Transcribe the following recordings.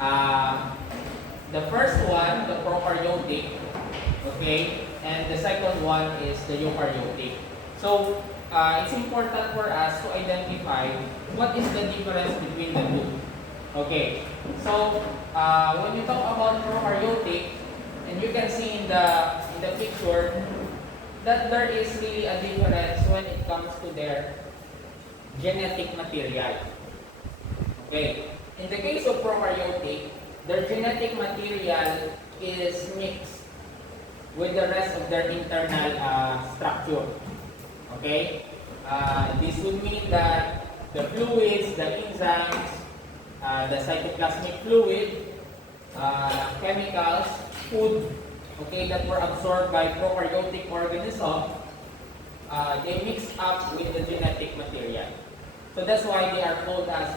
Uh, the first one, the prokaryotic, okay, and the second one is the eukaryotic. So it's important for us to identify what is the difference between the two. Okay, so when you talk about prokaryotic, and you can see in the picture that there is really a difference when it comes to their genetic material. Okay, in the case of prokaryotic, their genetic material is mixed with the rest of their internal structure. Okay, this would mean that the fluids, the enzymes, the cytoplasmic fluid, chemicals, food, okay, that were absorbed by prokaryotic organism, they mix up with the genetic material. So that's why they are called as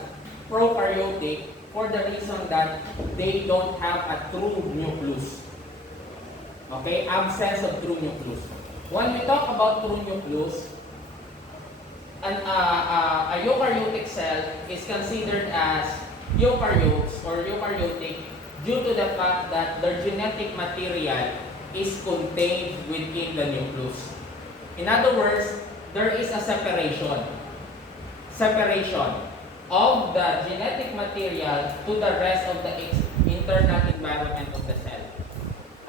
prokaryotic, for the reason that they don't have a true nucleus. Okay, absence of true nucleus. When we talk about true nucleus, a eukaryotic cell is considered as eukaryotes or eukaryotic due to the fact that their genetic material is contained within the nucleus. In other words, there is a separation of the genetic material to the rest of the internal environment of the cell.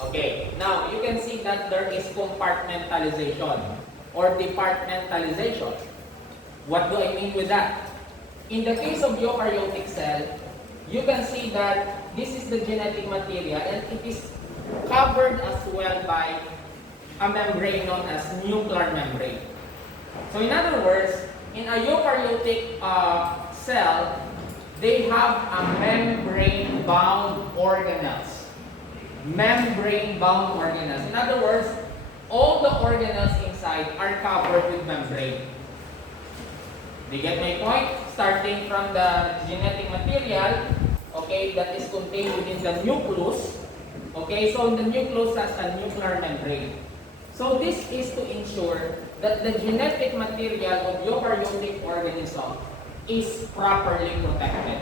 Okay, now you can see that there is compartmentalization or departmentalization. What do I mean with that? In the case of eukaryotic cell, you can see that this is the genetic material and it is covered as well by a membrane known as nuclear membrane. So in other words, in a eukaryotic cell, they have a membrane-bound organelles. Membrane-bound organelles. In other words, all the organelles inside are covered with membrane. Do you get my point? Starting from the genetic material, okay, that is contained within the nucleus. Okay, so the nucleus has a nuclear membrane. So this is to ensure that the genetic material of eukaryotic organism is properly protected.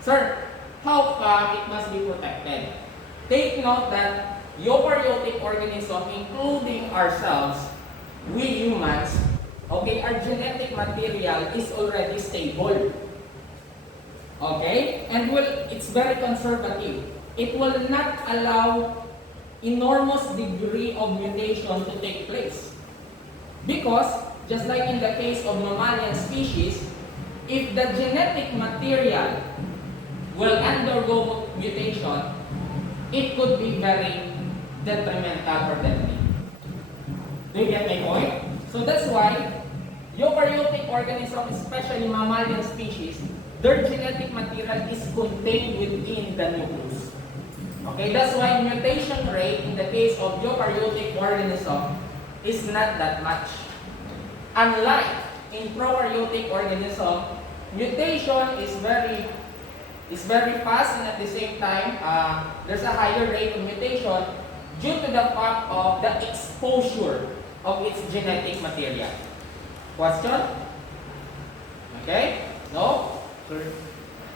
Sir, how come it must be protected? Take note that eukaryotic organism, including ourselves, we humans, okay, our genetic material is already stable. Okay? And it's very conservative. It will not allow enormous degree of mutation to take place. Because, just like in the case of mammalian species, if the genetic material will undergo mutation, it could be very detrimental or deadly. Do you get my point? So that's why eukaryotic organisms, especially mammalian species, their genetic material is contained within the nucleus. Okay, that's why mutation rate in the case of eukaryotic organism is not that much. Unlike in prokaryotic organism, mutation is very fast, and at the same time, there's a higher rate of mutation due to the fact of the exposure of its genetic material. Question? Okay? No? Sir,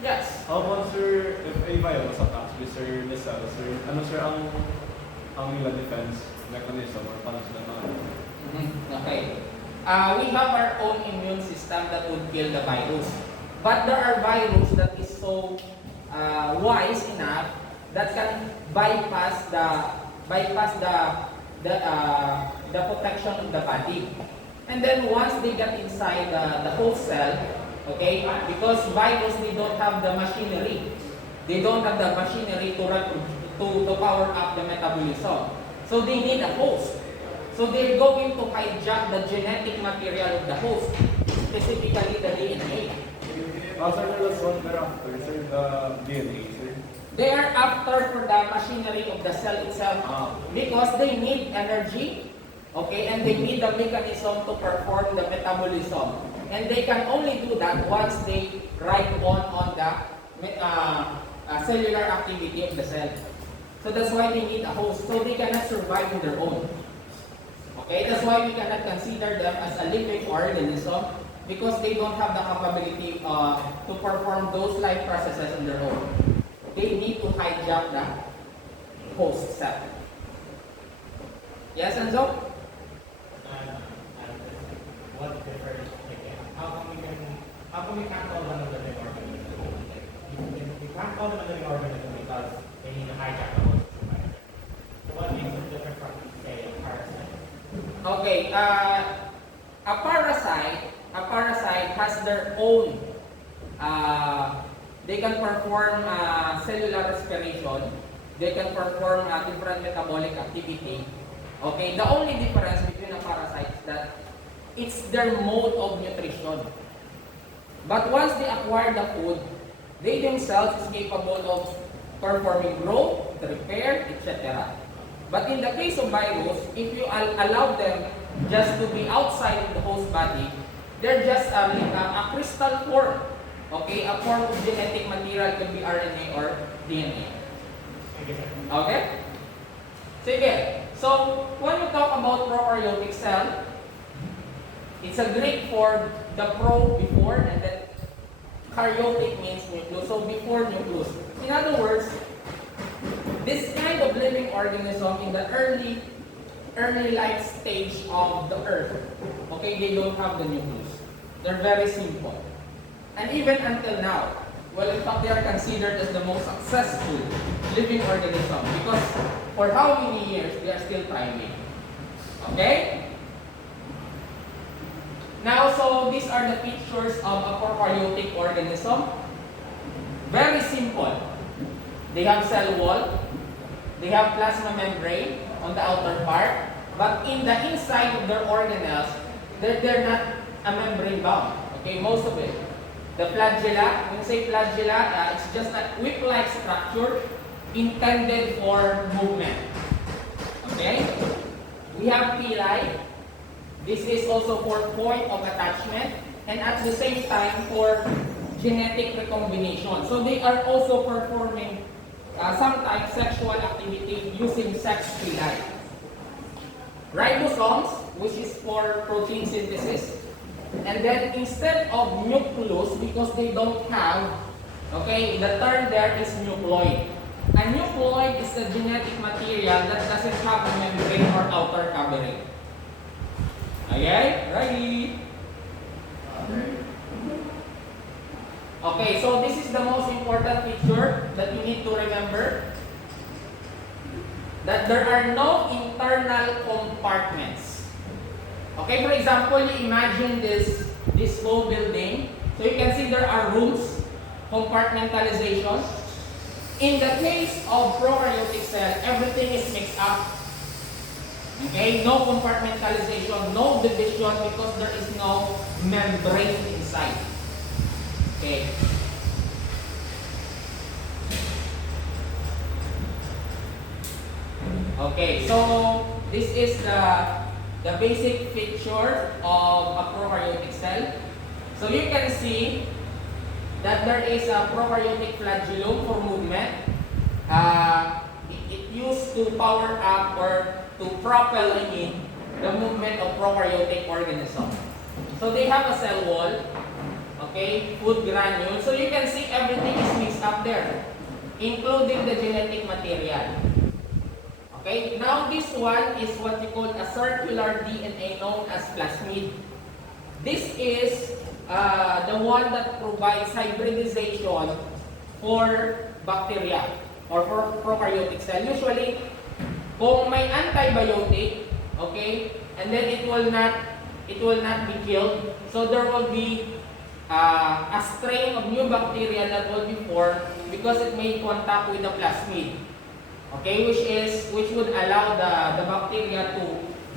Yes. how about sir, if a virus attacks with sir, the cell, sir, ano sir ang nila defense mechanism or paano sila Okay. We have our own immune system that would kill the virus. But there are virus that is so wise enough that can bypass the protection of the body. And then once they get inside the host cell, okay, because virus, they don't have the machinery. They don't have the machinery to power up the metabolism. So they need a host. So they're going to hijack the genetic material of the host, specifically the DNA. Sir, there was one thereafter, sir, the DNA, sir. They are after for the machinery of the cell itself because they need energy, okay, and they need the mechanism to perform the metabolism. And they can only do that once they ride on the cellular activity of the cell. So that's why they need a host. So they cannot survive on their own. Okay, that's why we cannot consider them as a living organism because they don't have the capability to perform those life processes on their own. They need to hijack the host cell. Yes, Enzo? What difference? Like, how come we can't call them a living organism? You can't call them a living organism because they need to hijack the host cell. So what makes them different from, say, a parasite? Okay, a parasite has their own, they can perform cellular respiration, they can perform different metabolic activity. Okay, the only difference between a parasite is that it's their mode of nutrition. But once they acquire the food, they themselves is capable of performing growth, repair, etc. But in the case of virus, if you allow them just to be outside of the host body, they're just a crystal form. Okay, a form of genetic material, could be RNA or DNA. Okay? Sige. So, when we talk about prokaryotic cell, it's a Greek for the pro before, and then karyotic means nucleus. So, before nucleus. In other words, this kind of living organism in the early life stage of the earth, okay, they don't have the nucleus. They're very simple. And even until now, well, in fact, they are considered as the most successful living organism because for how many years they are still thriving. Okay? Now, so these are the features of a prokaryotic organism. Very simple. They have cell wall. They have plasma membrane on the outer part. But in the inside of their organelles, they're not a membrane bound. Okay, most of it. The flagella, when you say flagella, it's just a whip-like structure intended for movement. Okay? We have pili. This is also for point of attachment and at the same time for genetic recombination. So they are also performing sometimes sexual activity using sex pili. Ribosomes, which is for protein synthesis. And then instead of nucleus, because they don't have, okay, the term there is nucleoid. A nucleoid is a genetic material that doesn't have a membrane or outer covering. Okay? Ready? Okay, so this is the most important feature that you need to remember. That there are no internal compartments. Okay, for example, you imagine this whole building. So you can see there are rooms, compartmentalization. In the case of prokaryotic cell, everything is mixed up. Okay, no compartmentalization, no division because there is no membrane inside. Okay. Okay, so this is the basic feature of a prokaryotic cell. So you can see that there is a prokaryotic flagellum for movement. It used to power up or to propel in the movement of prokaryotic organism. So they have a cell wall, okay, food granule. So you can see everything is mixed up there, including the genetic material. Okay, now this one is what you call a circular DNA known as plasmid. This is the one that provides hybridization for bacteria or for prokaryotic cell. Usually, kung may antibiotic, okay, and then it will not be killed. So there will be a strain of new bacteria that will be formed because it made contact with the plasmid. Okay, which would allow the bacteria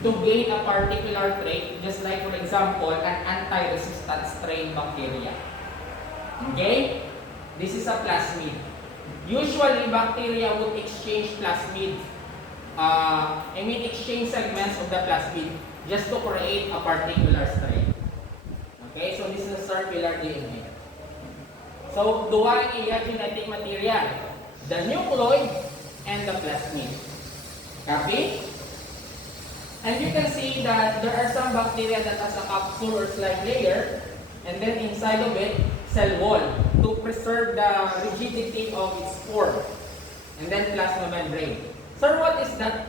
to gain a particular trait, just like for example an anti-resistant strain bacteria. Okay, this is a plasmid. Usually bacteria would exchange plasmid, exchange segments of the plasmid just to create a particular strain. Okay, so this is a circular DNA. So dual genetic material, the nucleoid and the plasmid. Copy? And you can see that there are some bacteria that has a capsule or slime layer, And then inside of it, cell wall to preserve the rigidity of its form. And then plasma membrane. Sir, what is that